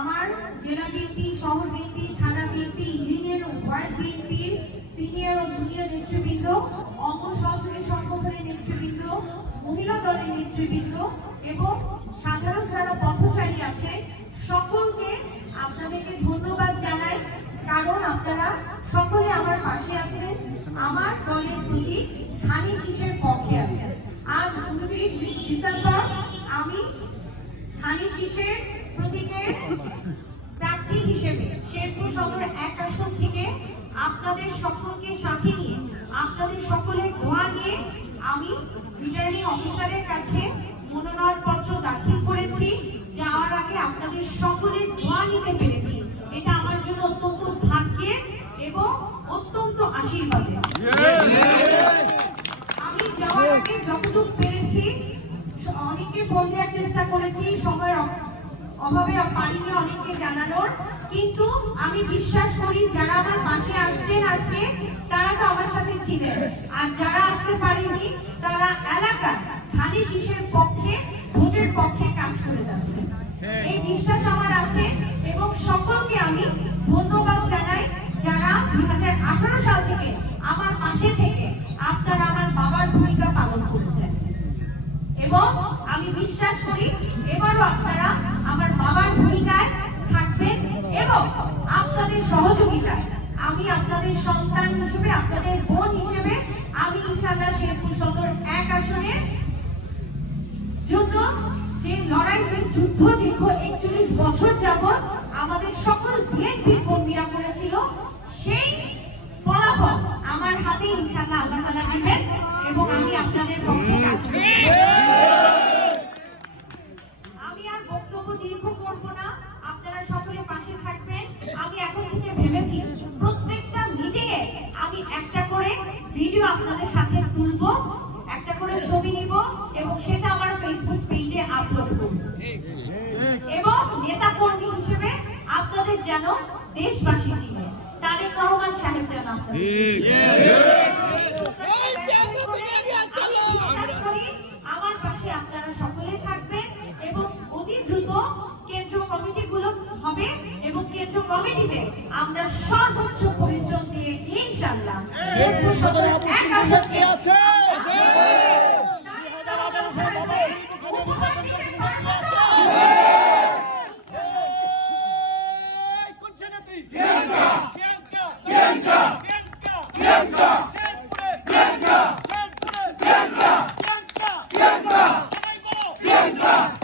আমার জেলা বিএনপি, শহর বিএনপি, থানা বিএনপি, ইউনিয়ন ও ওয়ার্ড বিএনপির সিনিয়র ও জুনিয়র নেতৃবৃন্দ, অঙ্গ সহযোগী সংগঠনের নেতৃবৃন্দ, মহিলা দলের নেতৃবৃন্দ এবং সাধারণ যারা পথচারী আছে সকলকে আপনাদেরকে ধন্যবাদ জানাই, কারণ আপনারা সকলে আমার পাশে আছেন, আমার দলের প্রতীক ধানের শীষের পক্ষে আছেন। আজ 29 ডিসেম্বর আমি ধানের শীষের প্রতীকের প্রার্থী হিসেবে শেরপুর সদর 1 আসন থেকে আপনাদের সকলকে সাথে নিয়ে, আপনাদের সকলের দোয়া নিয়ে আমি রিটার্নিং অফিসারের কাছে মনোনয়নপত্র দাখিল করেছি। যাওয়ার আগে আপনাদের সকলের দোয়া নিতে পেরেছি, এটা আমার জন্য অত্যন্ত ভাগ্যের এবং অত্যন্ত আশীর্বাদের। আমি যাওয়ার আগে যতটুকু পেরেছি অনেককে ফোন দেওয়ার চেষ্টা করেছি, সময়ের অভাবে পারিনি অনেককে জানানোর, কিন্তু আমি বিশ্বাস করি যারা আমার পাশে আসছেন আজকে তারা তো আমার সাথে ছিলেন, আর যারা আসতে পারেনি তারা এলাকার ধানের শীষের পক্ষে, ভোটের পক্ষে কাজ করে যাচ্ছে। এই বিশ্বাস আমার আছে এবং সকলকে আমি ধন্যবাদ জানাই যারা 2018 সাল থেকে আমার পাশে থেকে আপনারা আমার বাবার ভূমিকা পালন করেছেন এবং আমি বিশ্বাস করি এবারও আপনারা আমার বাবার ভূমিকায় থাকবেন এবং আপনাদের সহযোগিতায় আমি আপনাদের সন্তান হিসেবে, আপনাদের বোন হিসেবে আমি ইনশাআল্লাহ শেরপুর সদর 1 আসনের জন্য যে লড়াই, যে যুদ্ধ দীর্ঘ 41 বছর যাবৎ আমাদের সকল বিএনপি কর্মীরা করেছিল, সেই ফলাফল আমার হাতে ইনশাআল্লাহ আল্লাহ তাআলা দিবেন এবং আমি আপনাদের পক্ষে কাজ করব। আমি আর বক্তব্য দীর্ঘ করব না, আপনারা সকলে পাশে থাকবেন। আমি এখন থেকে ভেবেছি প্রত্যেকটা মিটিংয়ে আমি একটা করে ভিডিও আপনাদের সাথে তুলব, একটা করে ছবি নিব এবং সেটা আমার ফেসবুক পেজে আপলোড করব এবং নেতা কর্মী হিসেবে আপনাদের যেন দেশবাসী চিনে, তারেক রহমান সাহেব যেন আমার পাশে আপনারা সকলে থাকবেন এবং অতি দ্রুত কেন্দ্র কমিটিগুলো হবে এবং কেন্দ্র কমিটিতে আমরা সর্বোচ্চ পরিশ্রম দিয়ে ইনশাআল্লাহ শেরপুর সদর 1 আসনকে Bianca!